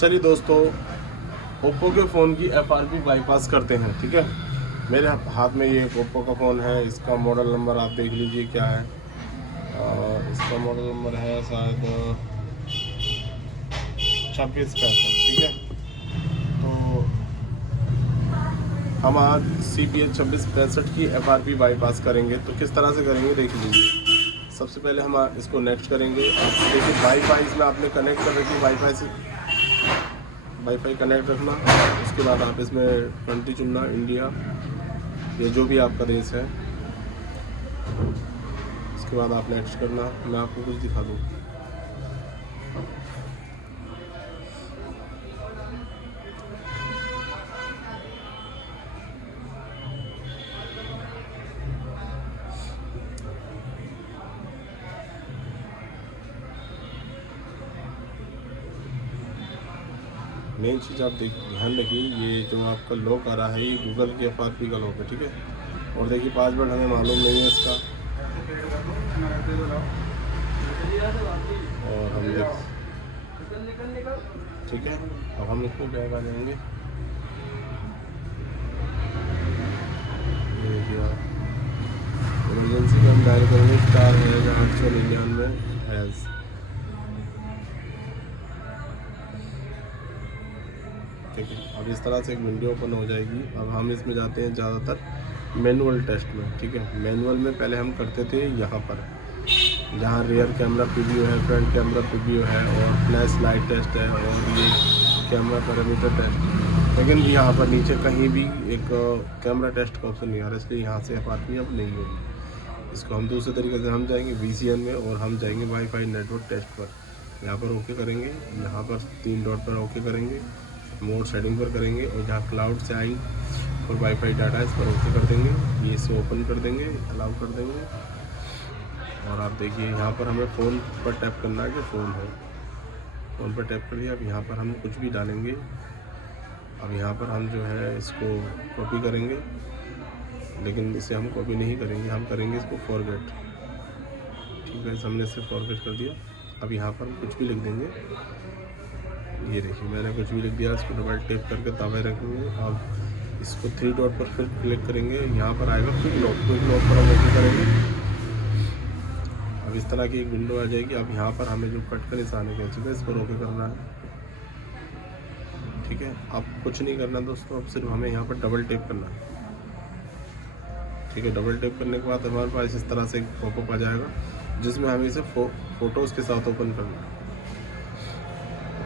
चलिए दोस्तों, ओप्पो के फ़ोन की FRP बाईपास करते हैं। ठीक है, मेरे हाथ में ये ओप्पो का फ़ोन है। इसका मॉडल नंबर आप देख लीजिए क्या है। इसका मॉडल नंबर है शायद 2665। ठीक है, तो हम आज CPH 2665 की FRP बाईपास करेंगे। तो किस तरह से करेंगे देख लीजिए। सबसे पहले हम इसको नेक्स्ट करेंगे। आप देखिए वाईफाई इसमें आपने कनेक्ट कर रखी, वाईफाई कनेक्ट रखना। उसके बाद आप इसमें कंट्री चुनना, इंडिया या जो भी आपका देश है। उसके बाद आप नेक्स्ट करना। मैं आपको कुछ दिखा दूँ। मेन चीज़ आप ध्यान रखिए, ये जो आपका लॉक आ रहा है ये गूगल की FRP का लॉक है। ठीक है, और देखिए पासवर्ड हमें मालूम नहीं है इसका। और हम देख, ठीक है, अब हम इसमें बैग आ जाएंगे। इमरजेंसी का हम डायल करेंगे *899# हैज़। ठीक है, अब इस तरह से एक विंडो ओपन हो जाएगी। अब हम इसमें जाते हैं ज़्यादातर मैनुअल टेस्ट में। ठीक है, मैनुअल में पहले हम करते थे यहाँ पर, जहाँ रियर कैमरा प्रीव्यू है, फ्रंट कैमरा प्रीव्यू है, और फ्लैश लाइट टेस्ट है, और ये कैमरा पैरामीटर टेस्ट। लेकिन यहाँ पर नीचे कहीं भी एक कैमरा टेस्ट का ऑप्शन नहीं आ रहा, इसलिए यहाँ से FRP अब नहीं होगी। इसको हम दूसरे तरीके से हम जाएंगे VCN में, और हम जाएंगे वाईफाई नेटवर्क टेस्ट पर। यहाँ पर ओके करेंगे, यहाँ पर 3 डॉट पर ओके करेंगे, मोड सेटिंग पर करेंगे, और जहाँ क्लाउड से आई और वाईफाई डाटा इस पर ओके कर देंगे। ये इसे ओपन कर देंगे, अलाउ कर देंगे। और आप देखिए यहाँ पर हमें फ़ोन पर टैप करना है कि फ़ोन हो। फ़ोन पर टैप कर दिया। अब यहाँ पर हम कुछ भी डालेंगे। अब यहाँ पर हम जो है इसको कॉपी करेंगे, लेकिन इसे हम कॉपी नहीं करेंगे, हम करेंगे इसको फॉरगेट। ठीक है, हमने इसे फॉरगेट कर दिया। अब यहाँ पर हम कुछ भी लिख देंगे। ये देखिए मैंने कुछ भी लिख दिया। इसको डबल टैप करके दावे रखेंगे। अब इसको 3 डॉट पर फिर क्लिक करेंगे। यहाँ पर आएगा क्विक लॉक पर हम ओके करेंगे। अब इस तरह की एक विंडो आ जाएगी। अब यहाँ पर हमें जो कट का निशान है कैंची का, इस पर ओके करना है। ठीक है, अब कुछ नहीं करना दोस्तों, अब सिर्फ हमें यहाँ पर डबल टैप करना है। ठीक है, डबल टैप करने के बाद हमारे पास इस तरह से एक पॉपअप आ जाएगा, जिसमें हमें इसे फ़ोटोज़ के साथ ओपन करना है।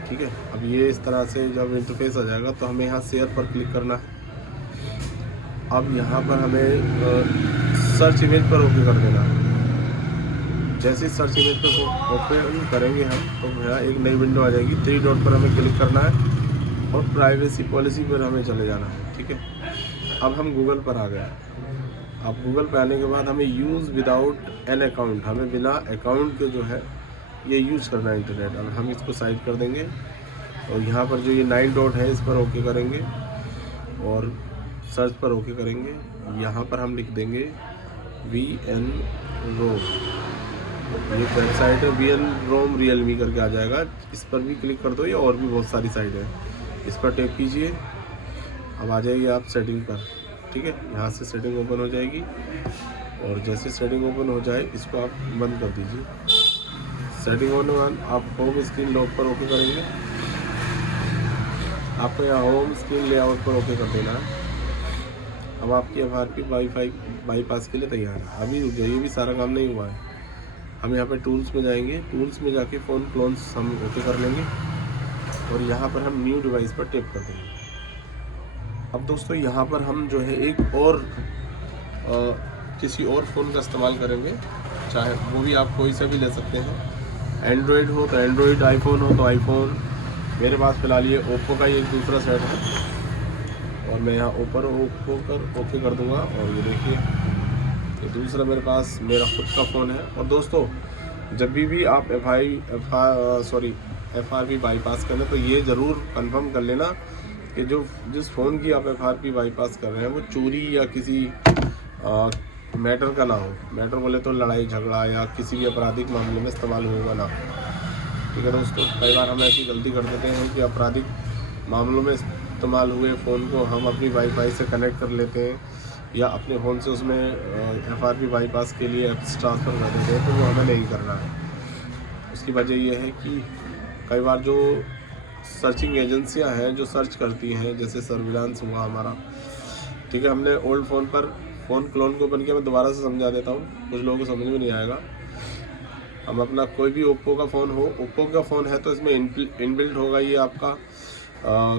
ठीक है, अब ये इस तरह से जब इंटरफेस आ जाएगा तो हमें यहाँ शेयर पर क्लिक करना है। अब यहाँ पर हमें सर्च इमेज पर ओके कर देना है। जैसे सर्च इमेज पर ओपन करेंगे हम, तो यहाँ एक नई विंडो आ जाएगी। 3 डॉट पर हमें क्लिक करना है, और प्राइवेसी पॉलिसी पर हमें चले जाना है। ठीक है, अब हम गूगल पर आ गए। अब गूगल पर आने के बाद हमें यूज़ विदाउट एन अकाउंट, हमें बिना अकाउंट के जो है ये यूज़ करना है इंटरनेट। अब हम इसको साइड कर देंगे, और यहाँ पर जो ये 9 डॉट है इस पर ओके करेंगे, और सर्च पर ओके करेंगे। यहाँ पर हम लिख देंगे VN रोम। ये वेबसाइट है VN रोम रियलमी करके आ जाएगा। इस पर भी क्लिक कर दो, या और भी बहुत सारी साइट है, इस पर टैप कीजिए। अब आ जाइए आप सेटिंग पर। ठीक है, यहाँ से सेटिंग ओपन हो जाएगी, और जैसे सेटिंग ओपन हो जाए इसको आप बंद कर दीजिए। सेटिंग होने के बाद आप होम स्क्रीन लॉक पर ओके करेंगे। आपको यहाँ होम स्क्रीन लेआउट पर ओके कर देना है। अब आपकी FRP वाईफाई बाईपास के लिए तैयार है। अभी ये भी सारा काम नहीं हुआ है। हम यहाँ पर टूल्स में जाएंगे, टूल्स में जाके फ़ोन क्लोन्स हम ओके कर लेंगे, और यहाँ पर हम न्यू डिवाइस पर टैप कर देंगे। अब दोस्तों यहाँ पर हम जो है एक और किसी और फ़ोन का इस्तेमाल करेंगे, चाहे वो भी आप कोई सा भी ले सकते हैं। एंड्रॉयड हो तो एंड्रॉयड, आईफोन हो तो आईफोन। मेरे पास फ़िलहाल ये ओप्पो का ही एक दूसरा सेट है, और मैं यहाँ ओप्पो कर ओके कर दूँगा। और ये देखिए ये दूसरा मेरे पास मेरा खुद का फ़ोन है। और दोस्तों जब भी आप FRP बाईपास करें तो ये ज़रूर कंफर्म कर लेना कि जिस फ़ोन की आप FRP बाईपास कर रहे हैं वो चोरी या किसी मैटर का ना हो। मैटर बोले तो लड़ाई झगड़ा या किसी भी आपराधिक मामले में इस्तेमाल होगा ना। ठीक है दोस्तों, कई बार हम ऐसी गलती कर देते हैं कि आपराधिक मामलों में इस्तेमाल हुए फ़ोन को हम अपनी वाईफाई से कनेक्ट कर लेते हैं या अपने फ़ोन से उसमें FRP बाईपास के लिए ऐप्स ट्रांसफ़र कर देते हैं, तो वो हमें नहीं करना है। उसकी वजह ये है कि कई बार जो सर्चिंग एजेंसियां हैं जो सर्च करती हैं, जैसे सर्विलांस हुआ हमारा, ठीक है, हमने ओल्ड फ़ोन पर फ़ोन क्लोन को ओपन किया। मैं दोबारा से समझा देता हूँ, कुछ लोगों को समझ में नहीं आएगा। हम अपना कोई भी ओप्पो का फ़ोन हो, ओप्पो का फ़ोन है तो इसमें इनबिल्ट होगा ये आपका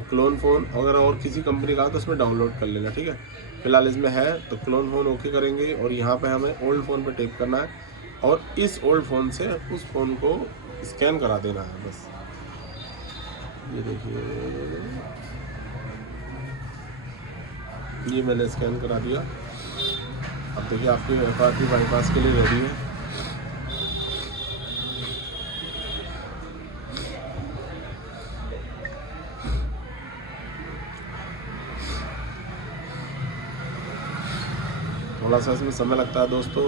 क्लोन फ़ोन। अगर और किसी कंपनी का है तो उसमें डाउनलोड कर लेना, ठीक है। फिलहाल इसमें है तो क्लोन फ़ोन ओके करेंगे और यहाँ पे हमें ओल्ड फ़ोन पे टैप करना है और इस ओल्ड फ़ोन से उस फ़ोन को स्कैन करा देना है बस। ये देखिए, ये मैंने स्कैन करा दिया। अब देखिए आपकी FRP बाईपास के लिए रेडी है। थोड़ा सा इसमें समय लगता है दोस्तों।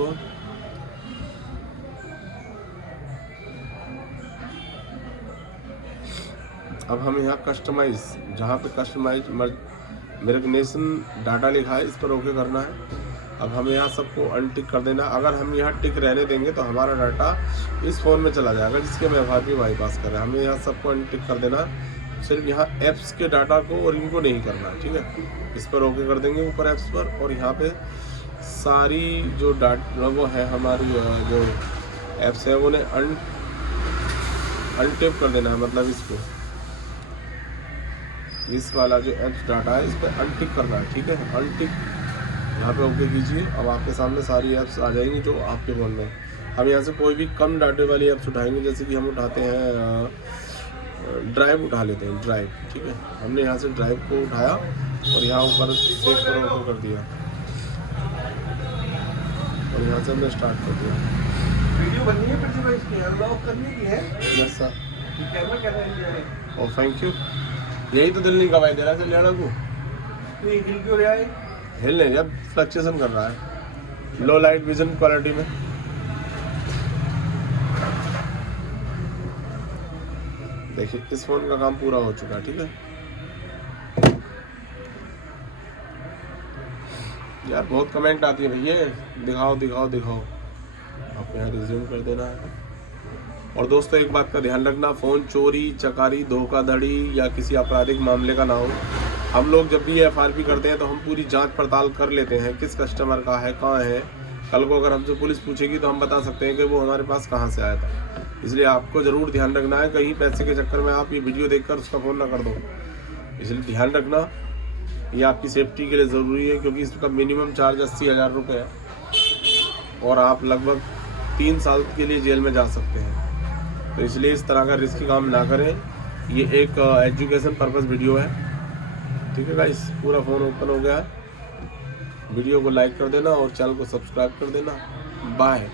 अब हम यहाँ कस्टमाइज, जहाँ पे कस्टमाइज मैग्नेशन डाटा लिखा है, इस पर ओके करना है। अब हम यहाँ सबको अनटिक कर देना। अगर हम यहाँ टिक रहने देंगे तो हमारा डाटा इस फ़ोन में चला जाएगा जिसके हम FRP बाईपास कर रहे हैं। हमें यहाँ सबको अनटिक कर देना, सिर्फ यहाँ ऐप्स के डाटा को और इनको नहीं करना, ठीक है। इस पर ओके कर देंगे ऊपर ऐप्स पर, और यहाँ पे सारी जो डाटा वो है हमारी जो ऐप्स है उन्हें अनटेप कर देना है। मतलब इसको, इस वाला जो ऐप्स डाटा है इस पर अनटिक करना है, ठीक है। अनटिक यहाँ पे ओके कीजिए। अब आपके सामने सारी ऐप्स आ जाएंगी जो आपके फ़ोन में। हम यहाँ से कोई भी कम डाटे वाली ऐप्स उठाएंगे, जैसे कि हम उठाते हैं ड्राइव, उठा लेते हैं ड्राइव, ठीक है। हमने यहाँ से ड्राइव को उठाया और यहाँ ऊपर सेव पर ओके कर दिया और यहाँ से हमने स्टार्ट कर दिया। वीडियो बननी है फिर से इसकी अनलॉक करने की है। यस सर, कैमरा कैसा है? और थैंक यू। यही तो दिल नहीं गवाई दे रहा है कल्याणा को। तो ये हिल क्यों रहा है? हिल नहीं, जब फ्लक्चुएशन कर रहा है लो लाइट विजन क्वालिटी में। देखिए इस फोन का काम पूरा हो चुका है, ठीक है यार। बहुत कमेंट आती है भैया दिखाओ दिखाओ दिखाओ, आपको यहाँ रिज्यूम कर देना है। और दोस्तों एक बात का ध्यान रखना, फ़ोन चोरी चकारी धोखाधड़ी या किसी आपराधिक मामले का ना हो। हम लोग जब भी FRP करते हैं तो हम पूरी जांच पड़ताल कर लेते हैं किस कस्टमर का है, कहाँ है। कल को अगर हमसे पुलिस पूछेगी तो हम बता सकते हैं कि वो हमारे पास कहाँ से आया था। इसलिए आपको ज़रूर ध्यान रखना है, कहीं पैसे के चक्कर में आप ये वीडियो देखकर उसका फ़ोन ना कर दो। इसलिए ध्यान रखना, ये आपकी सेफ्टी के लिए ज़रूरी है, क्योंकि इसका मिनिमम चार्ज 80,000 रुपये है और आप लगभग 3 साल के लिए जेल में जा सकते हैं। तो इसलिए इस तरह का रिस्की काम ना करें। ये एक एजुकेशन पर्पस वीडियो है, ठीक है गाइस। पूरा फ़ोन ओपन हो गया है। वीडियो को लाइक कर देना और चैनल को सब्सक्राइब कर देना। बाय।